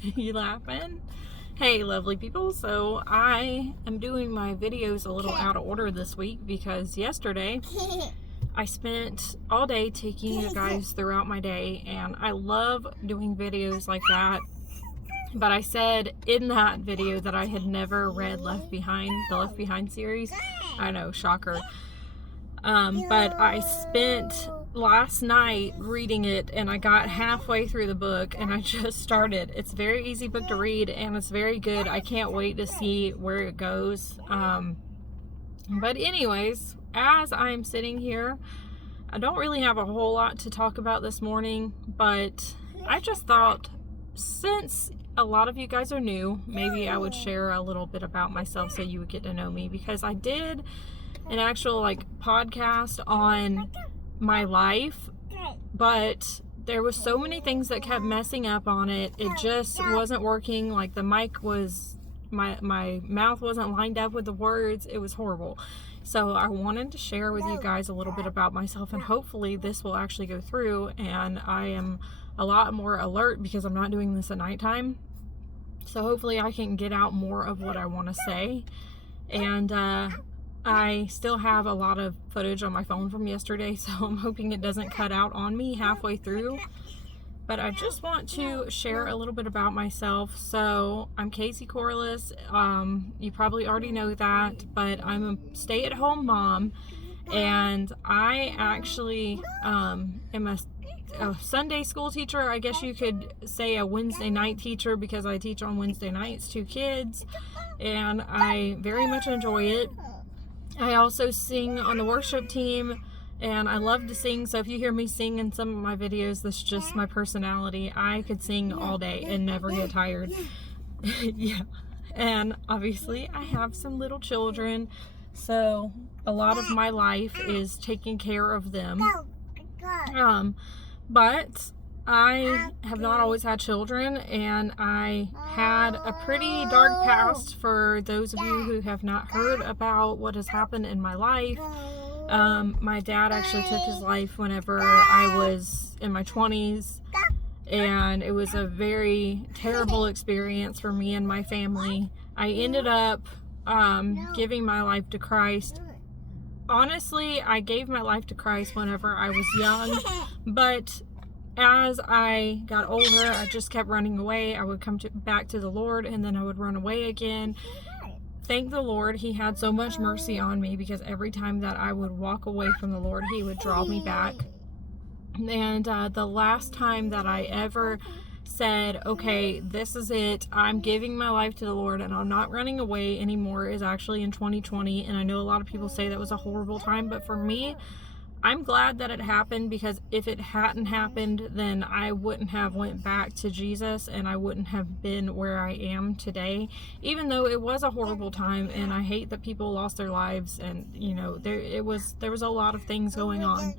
You laughing? Hey, lovely people. So I am doing my videos a little out of order this week because yesterday I spent all day taking you guys throughout my day, and I love doing videos like that. But I said in that video that I had never read Left Behind, the Left Behind series. I know, shocker. But I spent last night reading it, and I got halfway through the book and I just started. It's a very easy book to read and it's very good. I can't wait to see where it goes. But anyways, as I'm sitting here, I don't really have a whole lot to talk about this morning, but I just thought, since a lot of you guys are new, maybe I would share a little bit about myself so you would get to know me, because I did an actual podcast on my life, but there was so many things that kept messing up on it. It just wasn't working. Like the mic was, my mouth wasn't lined up with the words. It was horrible. So I wanted to share with you guys a little bit about myself, and hopefully this will actually go through, and I am a lot more alert because I'm not doing this at nighttime. So hopefully I can get out more of what I want to say. And I still have a lot of footage on my phone from yesterday, so I'm hoping it doesn't cut out on me halfway through. But I just want to share a little bit about myself. So I'm Kasey Corliss. You probably already know that, but I'm a stay-at-home mom, and I actually am a Sunday school teacher. I guess you could say a Wednesday night teacher, because I teach on Wednesday nights to kids, and I very much enjoy it. I also sing on the worship team, and I love to sing. So if you hear me sing in some of my videos, that's just my personality. I could sing all day and never get tired. Yeah. And obviously I have some little children, so a lot of my life is taking care of them. But I have not always had children, and I had a pretty dark past. For those of you who have not heard about what has happened in my life, my dad actually took his life whenever I was in my 20s, and it was a very terrible experience for me and my family. I ended up giving my life to Christ. Honestly, I gave my life to Christ whenever I was young, but as I got older, I just kept running away. I would come back to the Lord, and then I would run away again. Thank the Lord, He had so much mercy on me, because every time that I would walk away from the Lord, He would draw me back. And the last time that I ever said, okay, this is it, I'm giving my life to the Lord and I'm not running away anymore, is actually in 2020. And I know a lot of people say that was a horrible time, but for me, I'm glad that it happened, because if it hadn't happened, then I wouldn't have went back to Jesus, and I wouldn't have been where I am today, even though it was a horrible time, and I hate that people lost their lives, and there was a lot of things going on.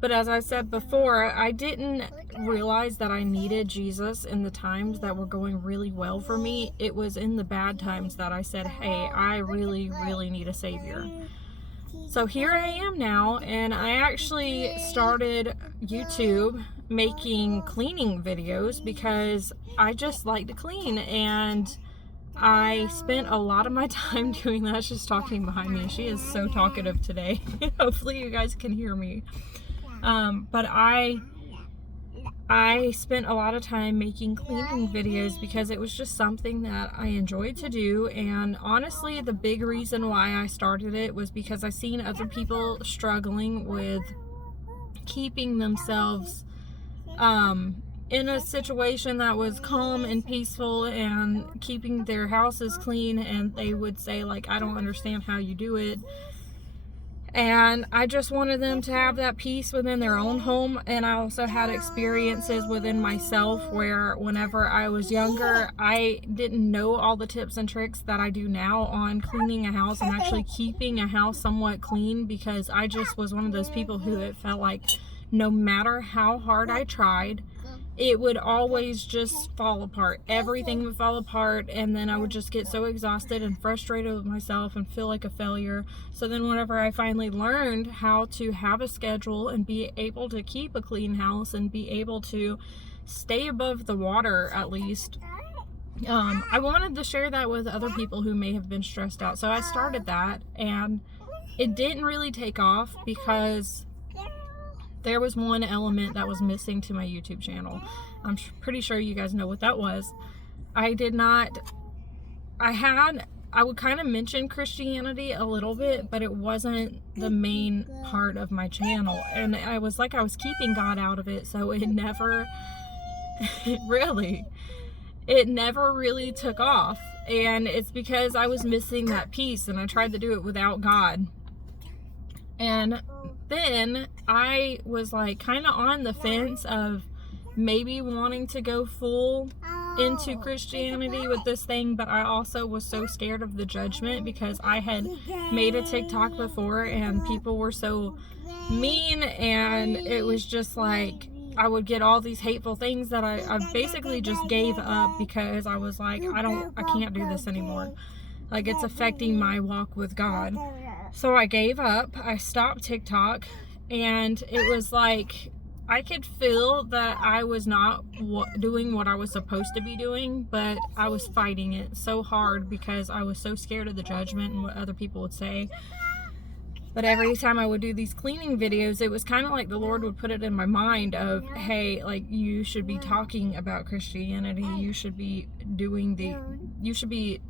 But as I said before, I didn't realize that I needed Jesus in the times that were going really well for me. It was in the bad times that I said, hey, I really, really need a Savior. So here I am now, and I actually started YouTube making cleaning videos because I just like to clean, and I spent a lot of my time doing that. She's talking behind me. She is so talkative today. Hopefully you guys can hear me. But I spent a lot of time making cleaning videos because it was just something that I enjoyed to do. And honestly, the big reason why I started it was because I seen other people struggling with keeping themselves in a situation that was calm and peaceful and keeping their houses clean, and they would say, I don't understand how you do it. And I just wanted them to have that peace within their own home. And I also had experiences within myself where whenever I was younger, I didn't know all the tips and tricks that I do now on cleaning a house and actually keeping a house somewhat clean, because I just was one of those people who it felt like no matter how hard I tried, it would always just fall apart. Everything would fall apart, and then I would just get so exhausted and frustrated with myself and feel like a failure. So then whenever I finally learned how to have a schedule and be able to keep a clean house and be able to stay above the water at least, I wanted to share that with other people who may have been stressed out. So I started that, and it didn't really take off because there was one element that was missing to my YouTube channel. I'm pretty sure you guys know what that was. I would kind of mention Christianity a little bit, but it wasn't the main part of my channel. And I was keeping God out of it, so it never really took off. And it's because I was missing that piece, and I tried to do it without God. And then I was like kind of on the fence of maybe wanting to go full into Christianity with this thing, but I also was so scared of the judgment because I had made a TikTok before and people were so mean, and it was just like I would get all these hateful things that I basically just gave up because I was like, I can't do this anymore. Like, it's affecting my walk with God. So I gave up. I stopped TikTok, and it was like I could feel that I was not doing what I was supposed to be doing, but I was fighting it so hard because I was so scared of the judgment and what other people would say. But every time I would do these cleaning videos, it was kind of like the Lord would put it in my mind of, hey, like, you should be talking about Christianity. You should be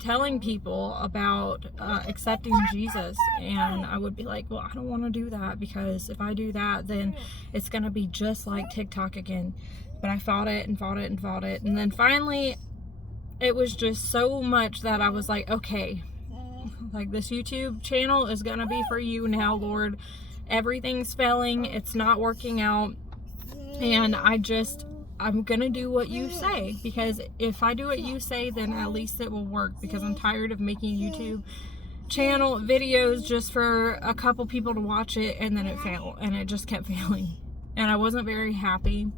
telling people about accepting Jesus. And I would be like, well, I don't want to do that, because if I do that, then it's going to be just like TikTok again. But I fought it and fought it and fought it. And then finally, it was just so much that I was like, okay, like, this YouTube channel is gonna be for you now, Lord. Everything's failing, it's not working out, and I'm gonna do what you say, because if I do what you say, then at least it will work, because I'm tired of making YouTube channel videos just for a couple people to watch it and then it failed, and it just kept failing, and I wasn't very happy.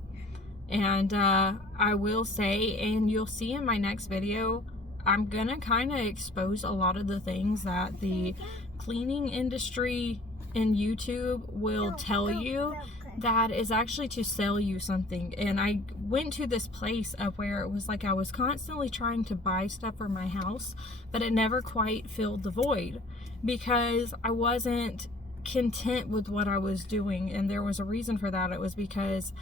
And I will say, and you'll see in my next video, I'm gonna kind of expose a lot of the things that the cleaning industry in YouTube will tell you that is actually to sell you something. And I went to this place of where it was like I was constantly trying to buy stuff for my house, but it never quite filled the void because I wasn't content with what I was doing. And there was a reason for that. It was because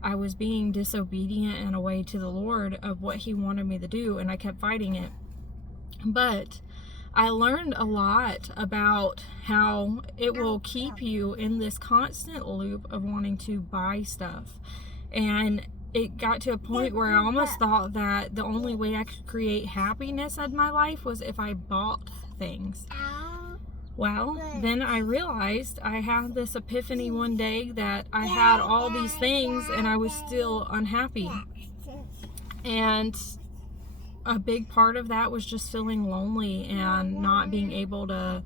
I was being disobedient in a way to the Lord of what He wanted me to do, and I kept fighting it. But I learned a lot about how it will keep you in this constant loop of wanting to buy stuff. And it got to a point where I almost thought that the only way I could create happiness in my life was if I bought things. Well, then I realized I had this epiphany one day that I had all these things and I was still unhappy. And a big part of that was just feeling lonely and not being able to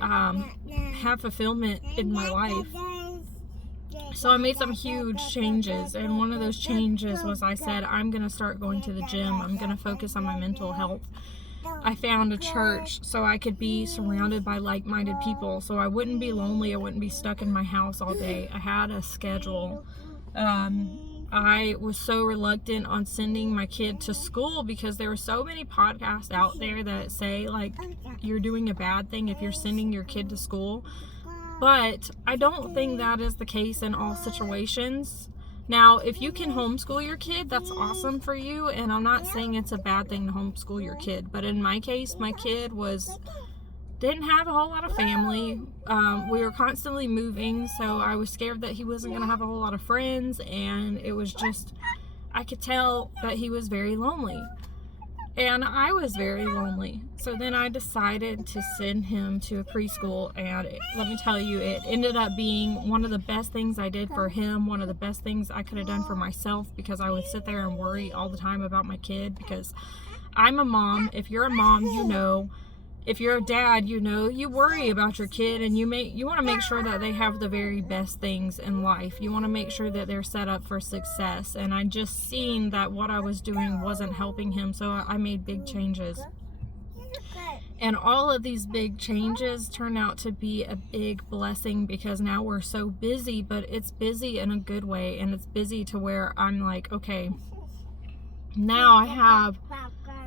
have fulfillment in my life. So I made some huge changes, and one of those changes was I said, I'm going to start going to the gym. I'm going to focus on my mental health. I found a church so I could be surrounded by like-minded people, so I wouldn't be lonely. I wouldn't be stuck in my house all day. I had a schedule. I was so reluctant on sending my kid to school because there were so many podcasts out there that say, like, you're doing a bad thing if you're sending your kid to school. But I don't think that is the case in all situations. Now, if you can homeschool your kid, that's awesome for you, and I'm not saying it's a bad thing to homeschool your kid, but in my case, my kid didn't have a whole lot of family. We were constantly moving, so I was scared that he wasn't going to have a whole lot of friends, and it was just, I could tell that he was very lonely. And I was very lonely. So then I decided to send him to a preschool, and let me tell you, it ended up being one of the best things I did for him, one of the best things I could have done for myself, because I would sit there and worry all the time about my kid, because I'm a mom. If you're a mom, you know. If you're a dad, you know, you worry about your kid, and you want to make sure that they have the very best things in life. You want to make sure that they're set up for success. And I just seen that what I was doing wasn't helping him, so I made big changes. And all of these big changes turn out to be a big blessing, because now we're so busy, but it's busy in a good way, and it's busy to where I'm like, okay, now I have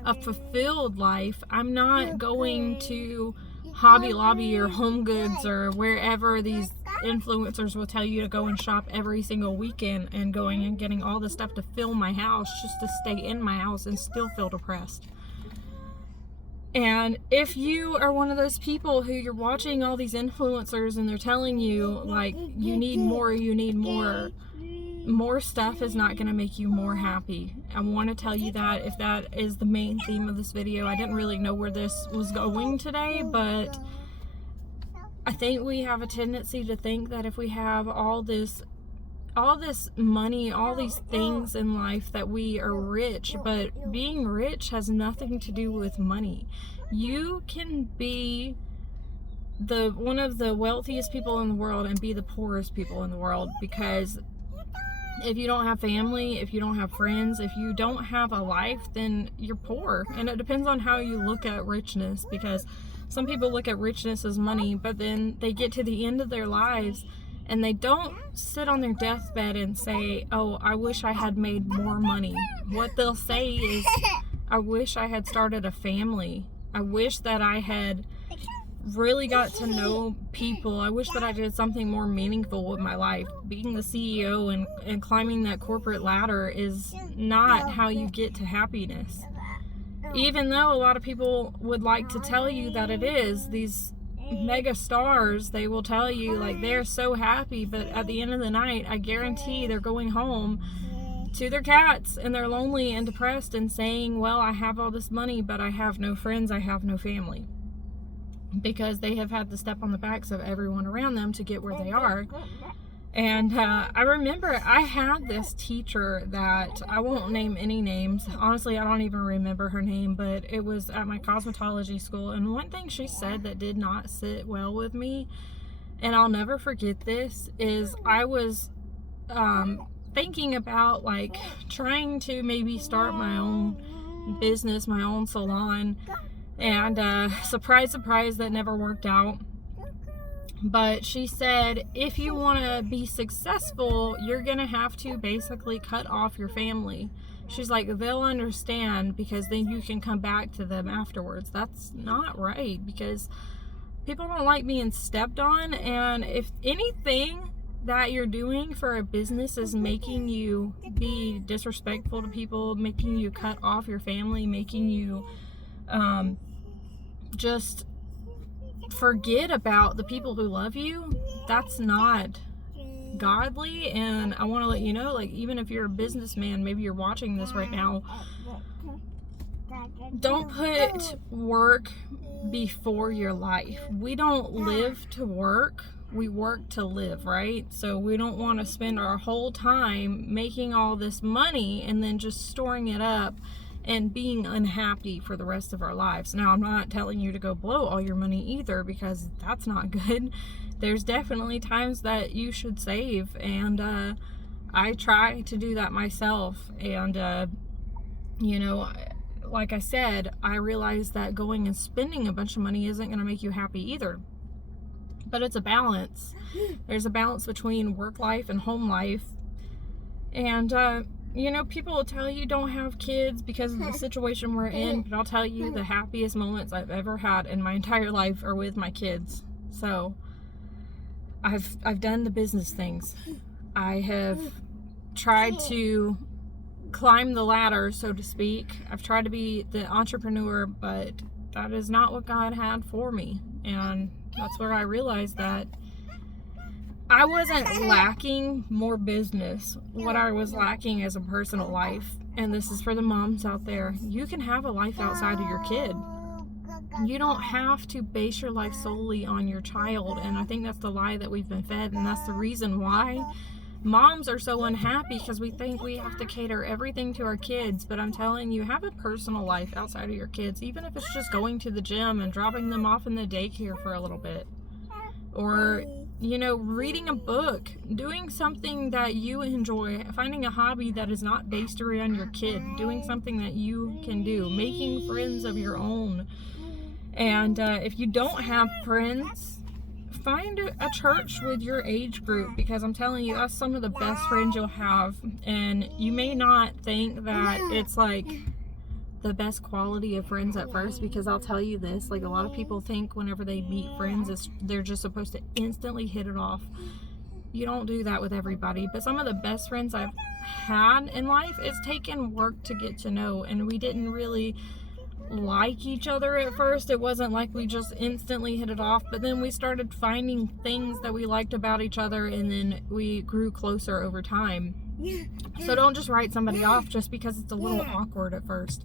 a fulfilled life, I'm not going to Hobby Lobby or Home Goods or wherever these influencers will tell you to go and shop every single weekend and going and getting all the stuff to fill my house just to stay in my house and still feel depressed. And if you are one of those people who you're watching all these influencers and they're telling you like you need more stuff is not going to make you more happy. I want to tell you that if that is the main theme of this video. I didn't really know where this was going today, but I think we have a tendency to think that if we have all this money, all these things in life, that we are rich. But being rich has nothing to do with money. You can be one of the wealthiest people in the world and be the poorest people in the world, because if you don't have family, if you don't have friends, if you don't have a life, then you're poor. And it depends on how you look at richness, because some people look at richness as money, but then they get to the end of their lives and they don't sit on their deathbed and say, oh, I wish I had made more money. What they'll say is, I wish I had started a family. I wish that I had really got to know people. I wish that I did something more meaningful with my life. Being the CEO and climbing that corporate ladder is not how you get to happiness. Even though a lot of people would like to tell you that it is, these mega stars, they will tell you like they're so happy, but at the end of the night, I guarantee they're going home to their cats and they're lonely and depressed and saying, well, I have all this money, but I have no friends, I have no family. Because they have had to step on the backs of everyone around them to get where they are. And I remember I had this teacher that, I won't name any names. Honestly, I don't even remember her name, but it was at my cosmetology school. And one thing she said that did not sit well with me, and I'll never forget this, is I was thinking about like trying to maybe start my own business, my own salon. And surprise, surprise, that never worked out. But she said, if you want to be successful, you're going to have to basically cut off your family. She's like, they'll understand, because then you can come back to them afterwards. That's not right, because people don't like being stepped on. And if anything that you're doing for a business is making you be disrespectful to people, making you cut off your family, making you just forget about the people who love you, that's not godly. And I want to let you know, like, even if you're a businessman, maybe you're watching this right now, don't put work before your life. We don't live to work, we work to live, right? So we don't want to spend our whole time making all this money and then just storing it up and being unhappy for the rest of our lives. Now, I'm not telling you to go blow all your money either, because that's not good. There's definitely times that you should save, and I try to do that myself. And you know, like I said, I realize that going and spending a bunch of money isn't going to make you happy either. But it's a balance. There's a balance between work life and home life. And you know, people will tell you don't have kids because of the situation we're in, but I'll tell you the happiest moments I've ever had in my entire life are with my kids. So I've done the business things. I have tried to climb the ladder, so to speak. I've tried to be the entrepreneur, but that is not what God had for me. And that's where I realized that I wasn't lacking more business. What I was lacking is a personal life. And this is for the moms out there. You can have a life outside of your kid. You don't have to base your life solely on your child. And I think that's the lie that we've been fed. And that's the reason why moms are so unhappy, because we think we have to cater everything to our kids. But I'm telling you, have a personal life outside of your kids. Even if it's just going to the gym and dropping them off in the daycare for a little bit. Or, you know, reading a book, doing something that you enjoy, finding a hobby that is not based around your kid, doing something that you can do, making friends of your own. And if you don't have friends, find a church with your age group, because I'm telling you, that's some of the best friends you'll have. And you may not think that it's like the best quality of friends at first, because I'll tell you this, like, a lot of people think whenever they meet friends, they're just supposed to instantly hit it off. You don't do that with everybody, but some of the best friends I've had in life, it's taken work to get to know, and we didn't really like each other at first. It wasn't like we just instantly hit it off, but then we started finding things that we liked about each other, and then we grew closer over time. So don't just write somebody off just because it's a little awkward at first,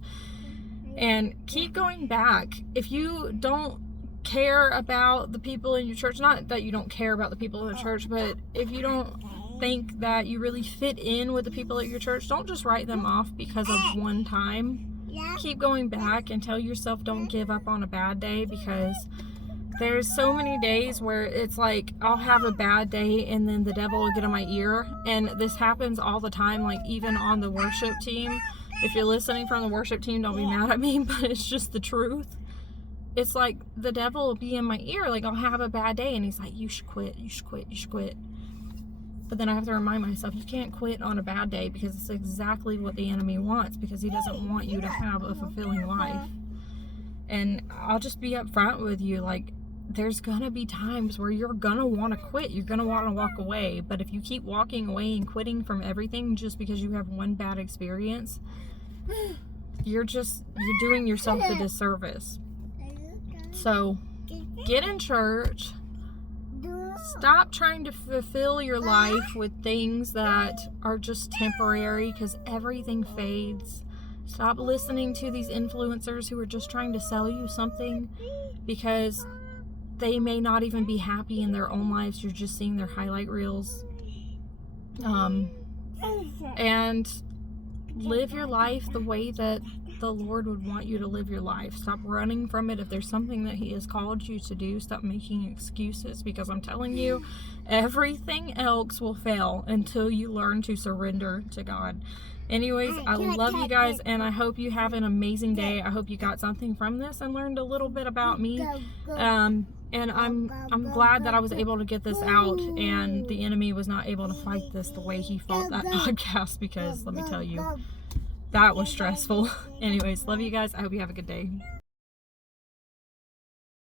and keep going back. If you don't care about the people in your church, not that you don't care about the people in the church, but if you don't think that you really fit in with the people at your church, don't just write them off because of one time. Keep going back and tell yourself don't give up on a bad day, because there's so many days where it's like I'll have a bad day and then the devil will get in my ear, and this happens all the time, like even on the worship team. If you're listening from the worship team, don't be mad at me, but it's just the truth. It's like the devil will be in my ear, like I'll have a bad day and he's like, you should quit, you should quit, you should quit. But then I have to remind myself, you can't quit on a bad day, because it's exactly what the enemy wants, because he doesn't want you to have a fulfilling life. And I'll just be upfront with you, like, there's gonna be times where you're gonna want to quit, you're gonna want to walk away, but if you keep walking away and quitting from everything just because you have one bad experience, you're doing yourself a disservice. So get in church. Stop trying to fulfill your life with things that are just temporary, because everything fades. Stop listening to these influencers who are just trying to sell you something, because they may not even be happy in their own lives. You're just seeing their highlight reels. And live your life the way that the Lord would want you to live your life. Stop running from it. If there's something that He has called you to do, stop making excuses, because I'm telling you, everything else will fail until you learn to surrender to God. Anyways, I love you guys, and I hope you have an amazing day. I hope you got something from this and learned a little bit about me. And I'm glad that I was able to get this out, and the enemy was not able to fight this the way he fought that podcast, because let me tell you, that was stressful. Anyways, love you guys. I hope you have a good day.